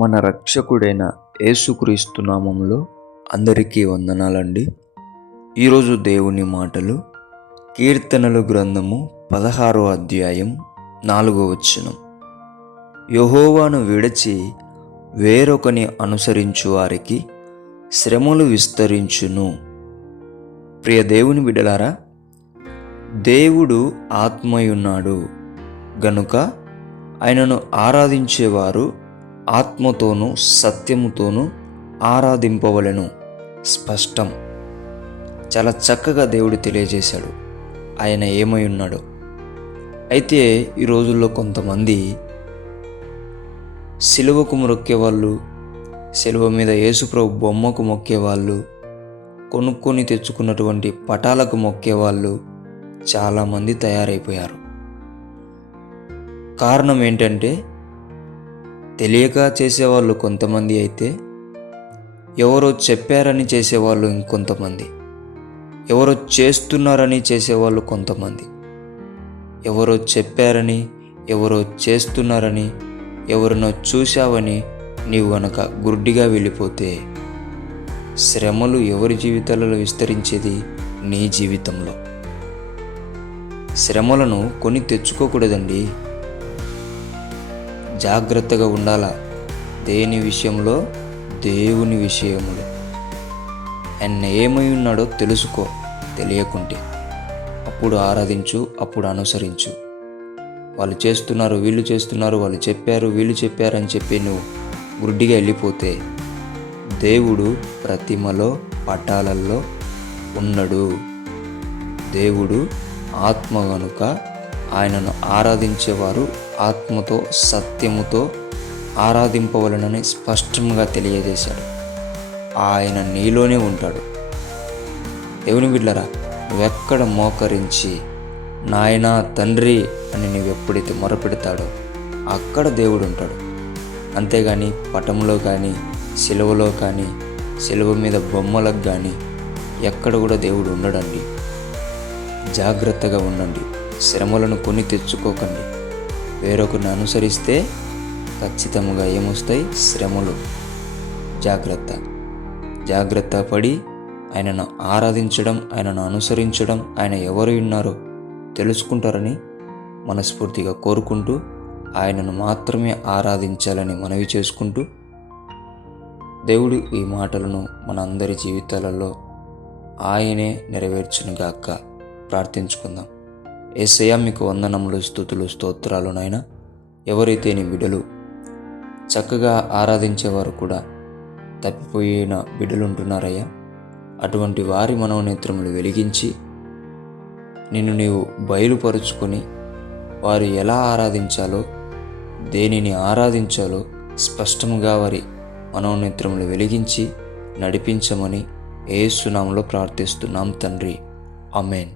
మన రక్షకుడైన యేసుక్రీస్తు నామములో అందరికీ వందనాలండి. ఈరోజు దేవుని మాటలు కీర్తనలు గ్రంథము 16వ అధ్యాయం 4వ వచనం. యెహోవాను విడిచి వేరొకని అనుసరించు వారికి శ్రమలు విస్తరించును. ప్రియ దేవుని బిడ్డలారా, దేవుడు ఆత్మయున్నాడు గనుక ఆయనను ఆరాధించేవారు ఆత్మతోనూ సత్యముతోనూ ఆరాధింపవలెను. స్పష్టం. చాలా చక్కగా దేవుడు తెలియజేశాడు ఆయన ఏమై ఉన్నాడో. అయితే ఈ రోజుల్లో కొంతమంది సిలువకు మొక్కేవాళ్ళు, సిలువ మీద యేసుప్రభు బొమ్మకు మొక్కేవాళ్ళు, కొనుక్కొని తెచ్చుకున్నటువంటి పటాలకు మొక్కేవాళ్ళు చాలామంది తయారైపోయారు. కారణం ఏంటంటే, తెలియక చేసేవాళ్ళు కొంతమంది అయితే, ఎవరో చెప్పారని చేసేవాళ్ళు ఇంకొంతమంది, ఎవరో చేస్తున్నారని చేసేవాళ్ళు కొంతమంది. ఎవరో చెప్పారని, ఎవరో చేస్తున్నారని, ఎవరినో చూశావని నీవు గనక గుడ్డిగా వెళ్ళిపోతే శ్రమలు ఎవరి జీవితాలలో విస్తరించేది? నీ జీవితంలో. శ్రమలను కొని తెచ్చుకోకూడదండి. జాగ్రత్తగా ఉండాలా. దేని విషయంలో? దేవుని విషయములో. ఆయన ఏమై ఉన్నాడో తెలుసుకో. తెలియకుంటే అప్పుడు ఆరాధించు, అప్పుడు అనుసరించు. వాళ్ళు చేస్తున్నారు, వీళ్ళు చేస్తున్నారు, వాళ్ళు చెప్పారు, వీళ్ళు చెప్పారని చెప్పి నువ్వు గుడ్డిగా వెళ్ళిపోతే దేవుడు ప్రతిమలో పటాలల్లో ఉండడు. దేవుడు ఆత్మ గనుక ఆయనను ఆరాధించేవారు ఆత్మతో సత్యముతో ఆరాధింపవలనని స్పష్టంగా తెలియజేశాడు. ఆయన నీలోనే ఉంటాడు. దేవుని బిడ్డలారా, నువ్వెక్కడ మోకరించి నాయనా తండ్రి అని నువ్వు ఎప్పుడైతే మొరపెడతాడో అక్కడ దేవుడు ఉంటాడు. అంతేగాని పటంలో కానీ, సిలువలో కానీ, సిలువ మీద బొమ్మలకు కానీ ఎక్కడ కూడా దేవుడు ఉండడండి. జాగ్రత్తగా ఉండండి. శ్రమలను కొని తెచ్చుకోకండి. వేరొకరిని అనుసరిస్తే ఖచ్చితంగా ఏమొస్తాయి? శ్రమలు. జాగ్రత్త పడి ఆయనను ఆరాధించడం, ఆయనను అనుసరించడం, ఆయన ఎవరు ఉన్నారో తెలుసుకుంటారని మనస్ఫూర్తిగా కోరుకుంటూ, ఆయనను మాత్రమే ఆరాధించాలని మనవి చేసుకుంటూ, దేవుడు ఈ మాటలను మన అందరి జీవితాలలో ఆయనే నెరవేర్చునుగాక. ప్రార్థించుకుందాం. యేసయ్యా, మీకు వందనములు, స్తుతులు, స్తోత్రాలు నాయనా. ఎవరైతే నీ బిడ్డలు చక్కగా ఆరాధించేవారు కూడా తప్పిపోయిన బిడ్డలు ఉంటున్నారయ్యా, అటువంటి వారి మనోనేత్రములు వెలిగించి నిన్ను నీవు బయలుపరుచుకొని వారు ఎలా ఆరాధించాలో, దేనిని ఆరాధించాలో స్పష్టంగా వారి మనోనేత్రములు వెలిగించి నడిపించమని యేసు నామములో ప్రార్థిస్తున్నాం తండ్రి. ఆమేన్.